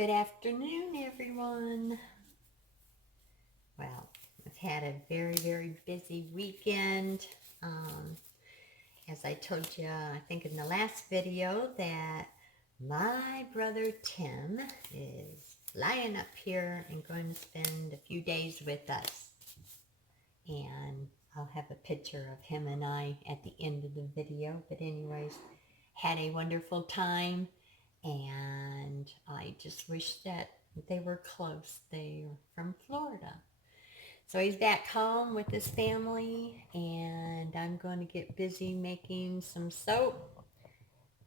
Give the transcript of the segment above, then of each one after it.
Good afternoon, everyone. Well, I've had a very busy weekend. As I told you, I think in the last video, that my brother Tim is flying up here and going to spend a few days with us. And I'll have a picture of him and I at the end of the video. But anyways, had a wonderful time. And I just wish that they were close. They're from Florida. So he's back home with his family, and I'm going to get busy making some soap.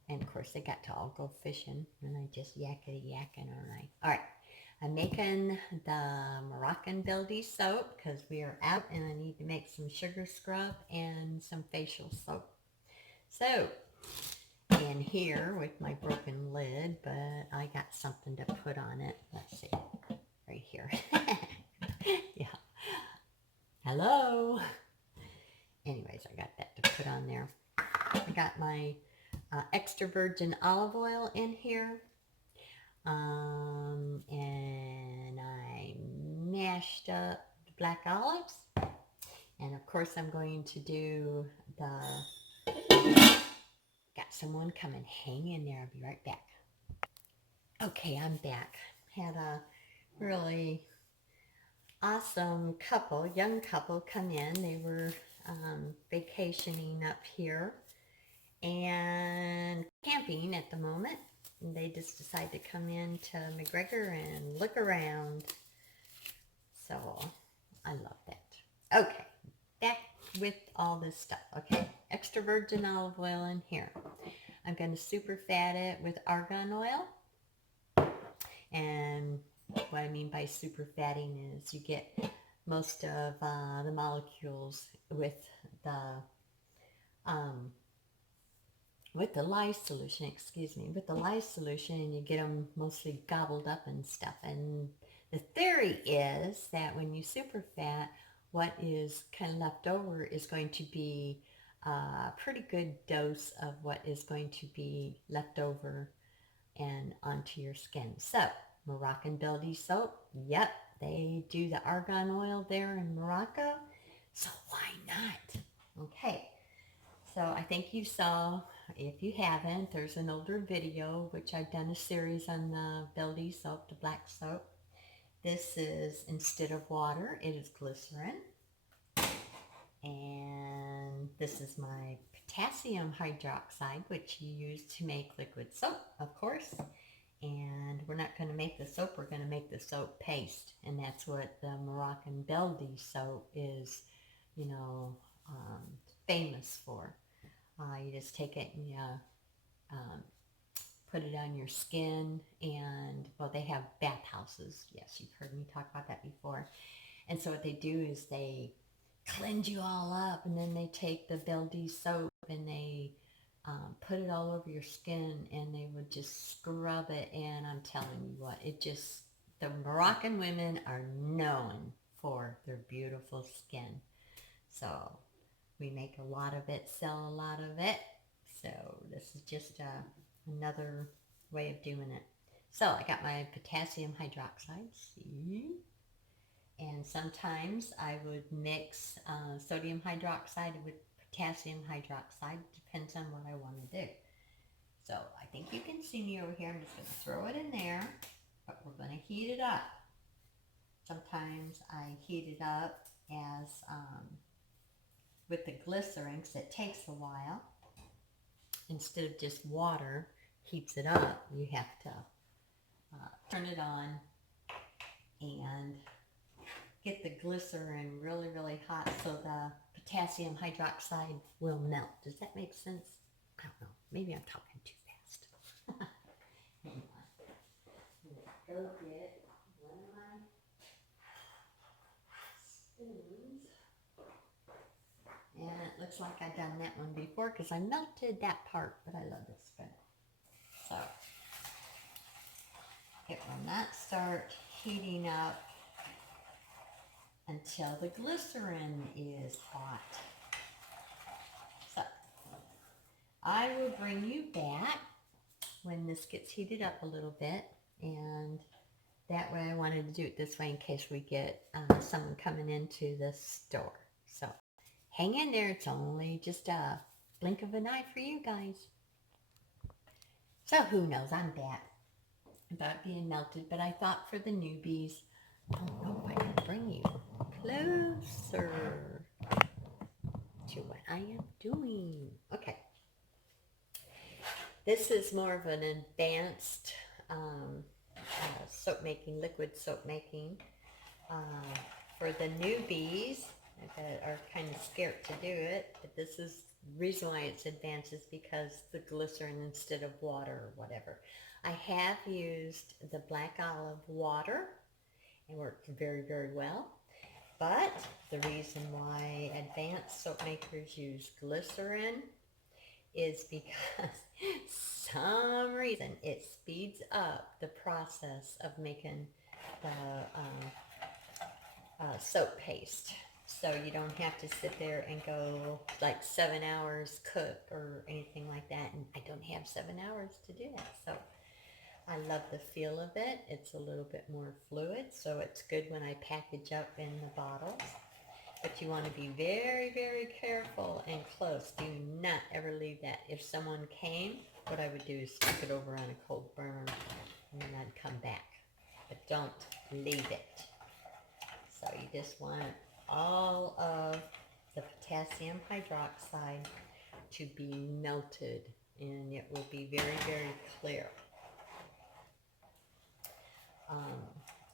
And of course, they got to all go fishing, and I just yakety-yakking, all right. I'm making the Moroccan Beldi soap because we are out, and I need to make some sugar scrub and some facial soap. So in here with my broken lid, but I got something to put on it. Let's see, right here. Yeah. Hello. Anyways, I got that to put on there. I got my extra virgin olive oil in here. And I mashed up the black olives. And of course, I'm going to do got someone coming. Hang in there. I'll be right back. Okay, I'm back. Had a really awesome young couple come in. They were vacationing up here and camping at the moment. And they just decided to come in to McGregor and look around. So I love that. Okay, back with all this stuff. Okay, extra virgin olive oil in here. I'm going to super fat it with argan oil. And what I mean by super fatting is you get most of the molecules with the lye solution, with the lye solution, and you get them mostly gobbled up and stuff. And the theory is that when you super fat, what is kind of left over is going to be a pretty good dose of what is going to be left over and onto your skin. So Moroccan Beldi soap, yep, they do the argan oil there in Morocco, so why not? Okay, so I think you saw, if you haven't, there's an older video which I've done a series on the Beldi soap, the black soap. This is, instead of water, it is glycerin. And this is my potassium hydroxide, which you use to make liquid soap, of course. And we're not going to make the soap, we're going to make the soap paste. And that's what the Moroccan Beldi soap is, famous for. You just take it and you put it on your skin, and, well, they have bathhouses. Yes, you've heard me talk about that before. And so what they do is they cleanse you all up, and then they take the Beldi soap and they put it all over your skin, and they would just scrub it. And I'm telling you what, the Moroccan women are known for their beautiful skin. So we make a lot of it, sell a lot of it. So this is just another way of doing it. So I got my potassium hydroxide, see? And sometimes I would mix sodium hydroxide with potassium hydroxide. Depends on what I want to do. So I think you can see me over here. I'm just going to throw it in there, but we're going to heat it up. Sometimes I heat it up as with the glycerin, because it takes a while. Instead of just water heats it up, you have to turn it on and get the glycerin really hot so the potassium hydroxide will melt. Does that make sense? I don't know. Maybe I'm talking too fast. Hang on. Go get one of my spoons. And it looks like I've done that one before because I melted that part, but I love this spoon. So it will not start heating up until the glycerin is hot. So I will bring you back when this gets heated up a little bit, and that way I wanted to do it this way in case we get someone coming into the store. So hang in there. It's only just a blink of an eye for you guys. So who knows? I'm bad about being melted, but I thought for the newbies, I don't know if I can bring you closer to what I am doing. Okay. This is more of an advanced soap making, liquid soap making. For the newbies that are kind of scared to do it, but this is the reason why it's advanced is because the glycerin instead of water or whatever. I have used the black olive water and worked very, very well. But the reason why advanced soap makers use glycerin is because some reason it speeds up the process of making the soap paste. So you don't have to sit there and go like 7 hours cook or anything like that. And I don't have 7 hours to do that. So I love the feel of it. It's a little bit more fluid, so it's good when I package up in the bottles. But you want to be very, very careful and close. Do not ever leave that. If someone came, what I would do is stick it over on a cold burner and then I'd come back. But don't leave it. So you just want all of the potassium hydroxide to be melted, and it will be very, very clear.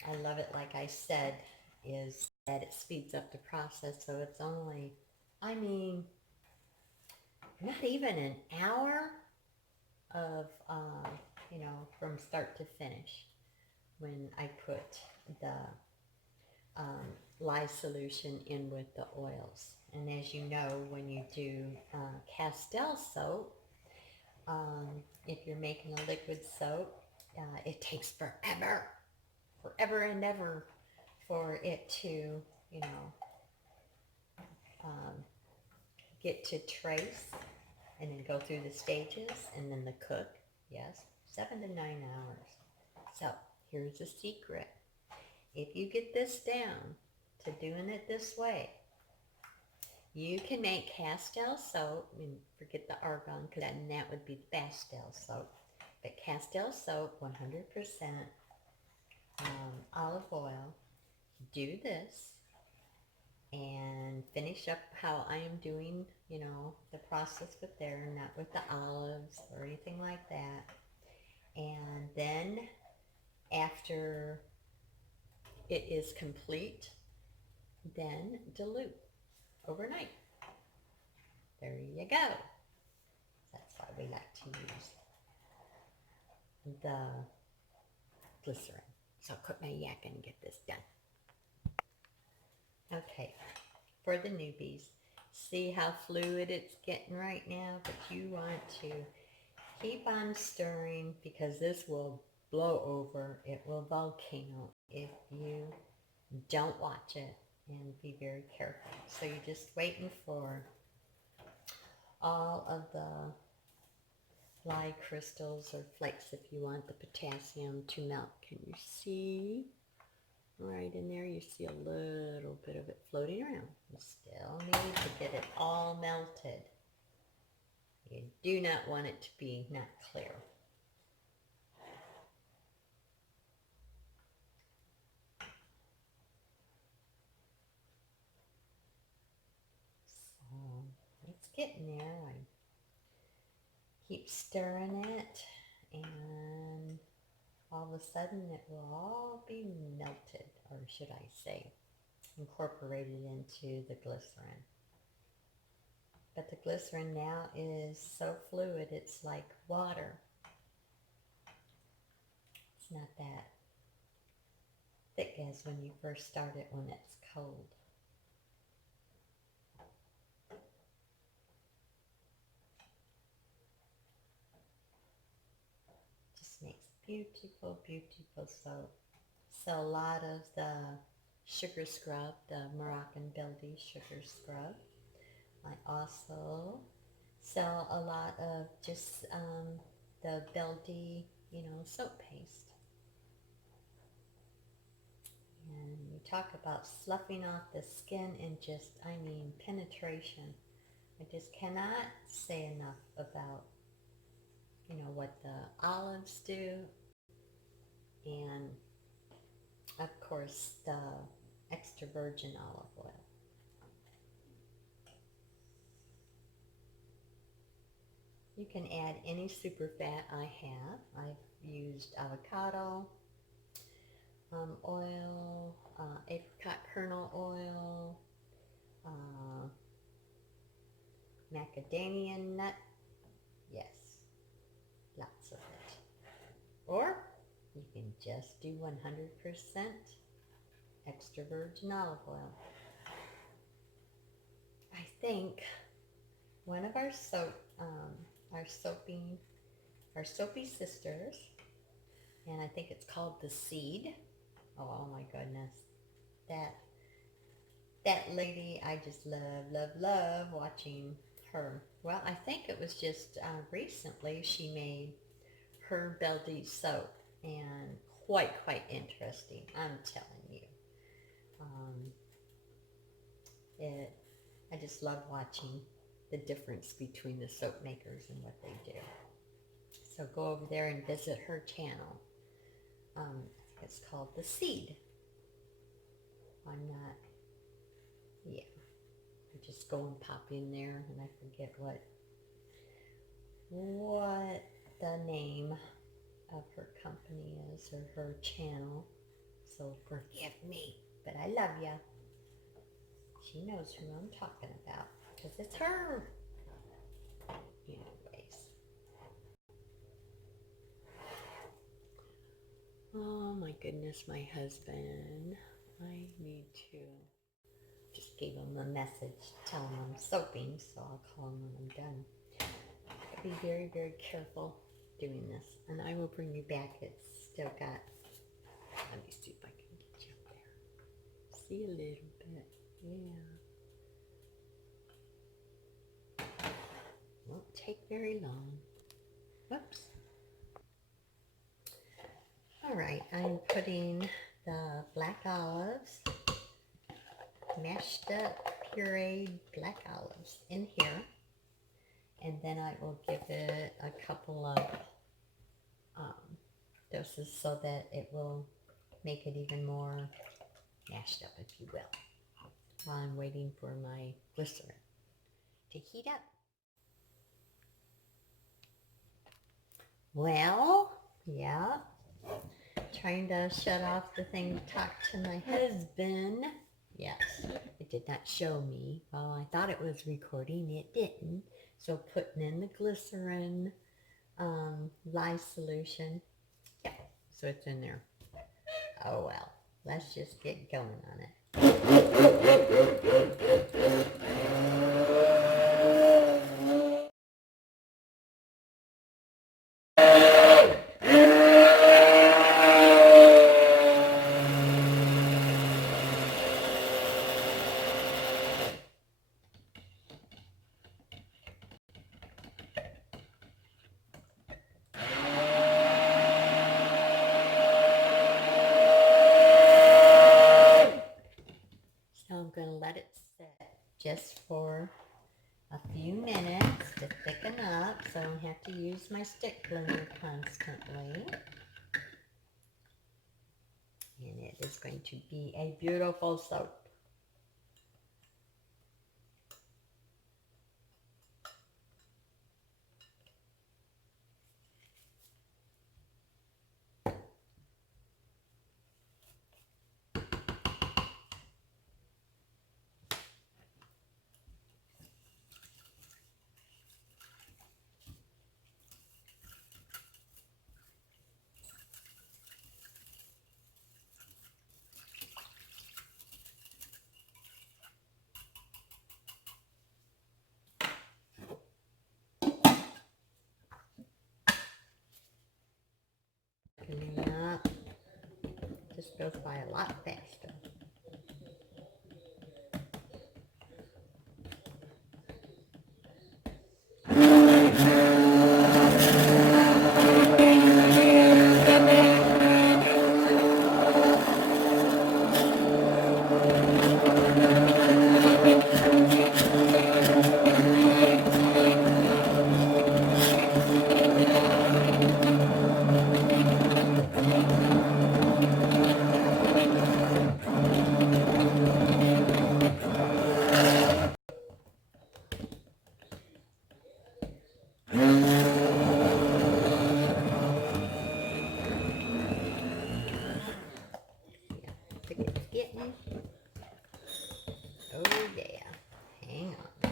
I love it, like I said, is that it speeds up the process. So it's only, I mean, not even an hour of, from start to finish when I put the lye solution in with the oils. And as you know, when you do Castile soap, if you're making a liquid soap, it takes forever and ever for it to, get to trace and then go through the stages and then the cook. Yes, 7 to 9 hours. So here's the secret. If you get this down to doing it this way, you can make Castile soap, and forget the argon, because that would be Castile soap. But Castile soap, 100% olive oil. Do this and finish up how I am doing, the process with there, not with the olives or anything like that. And then after it is complete, then dilute overnight. There you go. That's why we like to use the glycerin. So I'll quit my yakking and get this done. Okay, for the newbies, see how fluid it's getting right now, but you want to keep on stirring because this will blow over. It will volcano if you don't watch it and be very careful. So you're just waiting for all of the lye crystals or flakes, if you want the potassium to melt. Can you see? Right in there, you see a little bit of it floating around. You still need to get it all melted. You do not want it to be not clear. So it's getting there. I keep stirring it, and all of a sudden it will all be melted, or should I say incorporated into the glycerin. But the glycerin now is so fluid, it's like water. It's not that thick as when you first start it when it's cold. Just makes beautiful, beautiful soap. Sell a lot of the sugar scrub, the Moroccan Beldi sugar scrub. I also sell a lot of just the Beldi, soap paste. talk about sloughing off the skin and just, I mean, penetration. I just cannot say enough about, you know, what the olives do, and of course the extra virgin olive oil. You can add any super fat I have. I've used avocado oil, apricot kernel oil, macadamia nut, yes, lots of it. Or you can just do 100% extra virgin olive oil. I think one of our soapy sisters, and I think it's called The Seed. Oh my goodness, that lady, I just love watching her. Well, I think it was just recently she made her Beldi soap, and quite interesting, I'm telling you. I just love watching the difference between the soap makers and what they do. So go over there and visit her channel. I think it's called The Seed. I just go and pop in there, and I forget what the name of her company is, or her channel. So forgive me, but I love ya. She knows who I'm talking about, because it's her. Anyways. Oh my goodness, my husband. I need to just give him a message, tell him I'm soaping, so I'll call him when I'm done. I'll be very careful doing this, and I will bring you back. It's still got, let me see if I can get you up there. See a little bit, yeah. Won't take very long. Whoops. Alright, I'm putting the black olives, mashed up, pureed black olives in here, and then I will give it a couple of doses so that it will make it even more mashed up, if you will, while I'm waiting for my glycerin to heat up. Well, yeah, trying to shut off the thing to talk to my husband. Yes, it did not show me. Well, I thought it was recording. It didn't. So putting in the glycerin lye solution. Yeah, so it's in there. Oh well, let's just get going on it. I'm going to let it sit just for a few minutes to thicken up, so I don't have to use my stick blender constantly. And it is going to be a beautiful soap. Yeah, just goes by a lot faster. it's getting. Oh yeah. Hang on.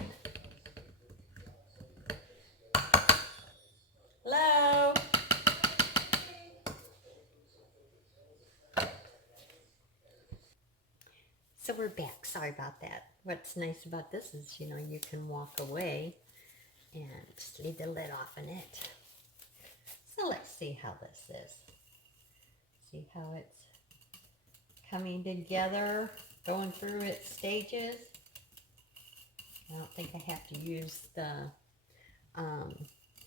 Hello? So we're back. Sorry about that. What's nice about this is, you know, you can walk away and just leave the lid off in it. So let's see how this is. See how it's coming together, going through its stages. I don't think I have to use the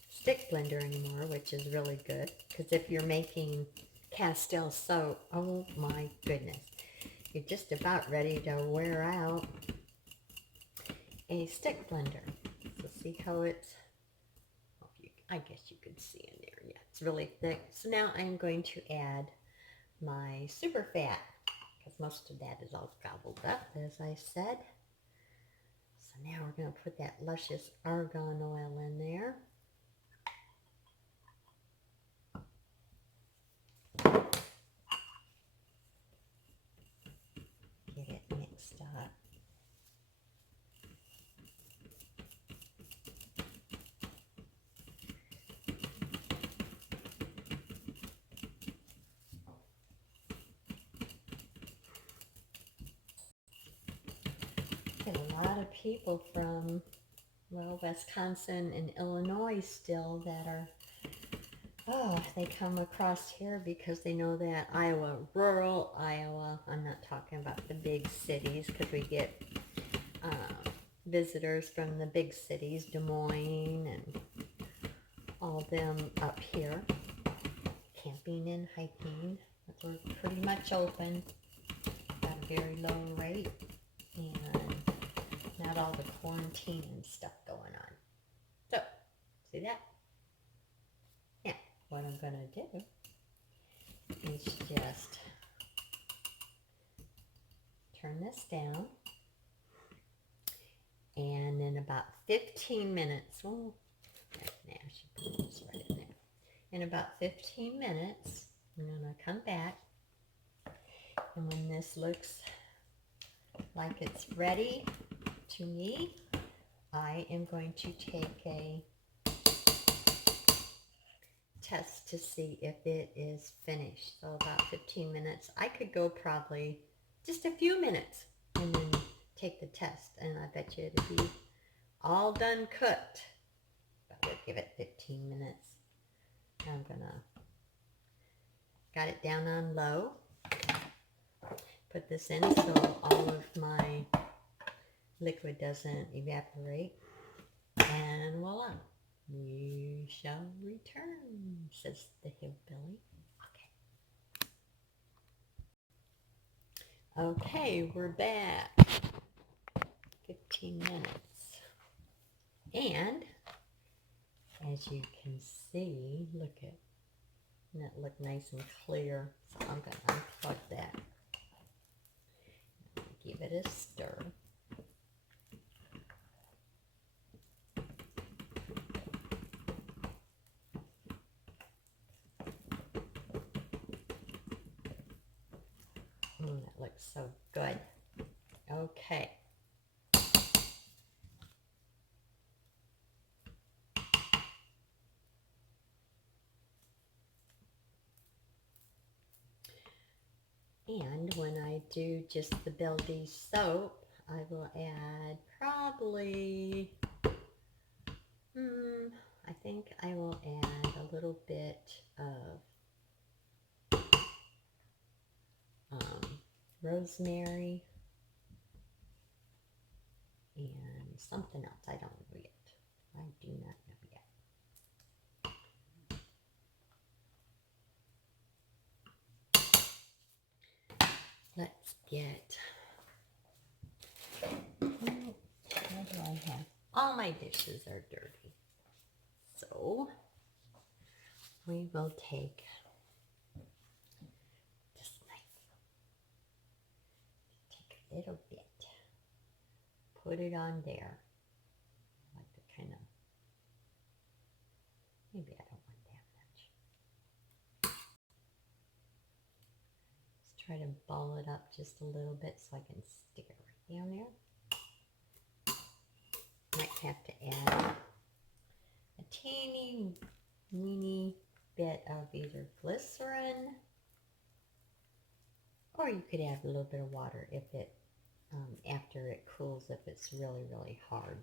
stick blender anymore, which is really good. Because if you're making Castile soap, oh my goodness, you're just about ready to wear out a stick blender. So see how it's, I guess you could see in there. Yeah, it's really thick. So now I'm going to add my super fat, because most of that is all gobbled up, as I said. So now we're going to put that luscious argan oil in there. Get it mixed up. Get a lot of people from, well, Wisconsin and Illinois still that are, oh, they come across here because they know that Iowa, rural Iowa, I'm not talking about the big cities, because we get visitors from the big cities, Des Moines and all them up here, camping and hiking. We're pretty much open, got a very low rate, and not all the quarantine and stuff going on. So, see that? Now, what I'm going to do is just turn this down, and in about 15 minutes, well, now I should put this right in there. In about 15 minutes, I'm going to come back, and when this looks like it's ready to me, I am going to take a test to see if it is finished. So about 15 minutes. I could go probably just a few minutes and then take the test, and I bet you it'll be all done cooked. But we'll give it 15 minutes. I'm gonna, got it down on low. Put this in so all of my liquid doesn't evaporate. And voila, you shall return, says the hillbilly. Okay, we're back. 15 minutes. And as you can see, look at that, look nice and clear. So I'm going to unplug that. Give it a stir. That looks so good. Okay. And when I do just the Beldi soap, I will add probably, I think I will add a little bit of rosemary and something else. I don't know yet. I do not know yet. Let's get, what do I have? All my dishes are dirty. So we will take this knife, take a little bit, put it on there. I like to kind of, maybe I don't want that much. Let's try to ball it up just a little bit so I can stick it right down there. Might have to add a teeny weeny bit of either glycerin, or you could add a little bit of water if it, after it cools, if it's really, really hard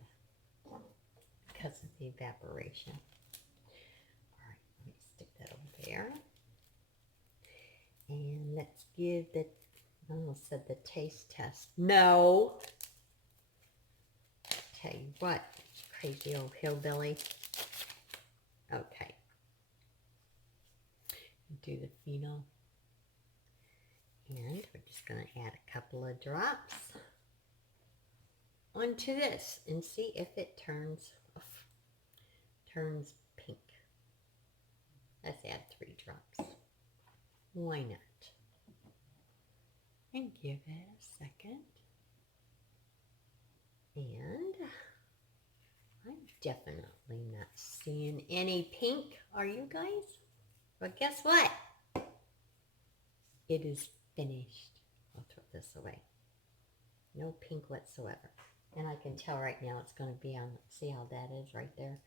because of the evaporation. All right, let me stick that over there. And let's give the, I almost said the taste test. No! Tell you what, crazy old hillbilly. Okay. Do the phenol. And we're just going to add a couple of drops onto this and see if it turns pink. Let's add 3 drops. Why not? And give it a second. And I'm definitely not seeing any pink. Are you guys? But guess what? It is finished. I'll throw this away. No pink whatsoever. And I can tell right now it's going to be on, see how that is right there?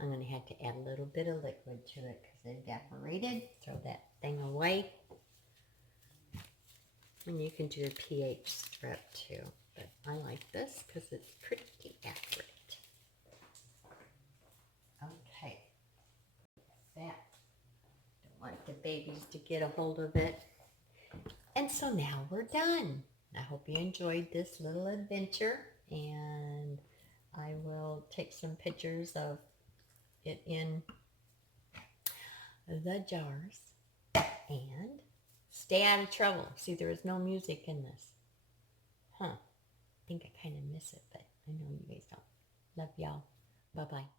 I'm going to have to add a little bit of liquid to it because it evaporated. Throw that thing away. And you can do a pH strip too. But I like this because it's pretty accurate. Okay. That. Don't want the babies to get a hold of it. And so now we're done. I hope you enjoyed this little adventure, and I will take some pictures of it in the jars, and stay out of trouble. See, there is no music in this. I think I kind of miss it, but I know you guys don't. Love y'all. Bye-bye.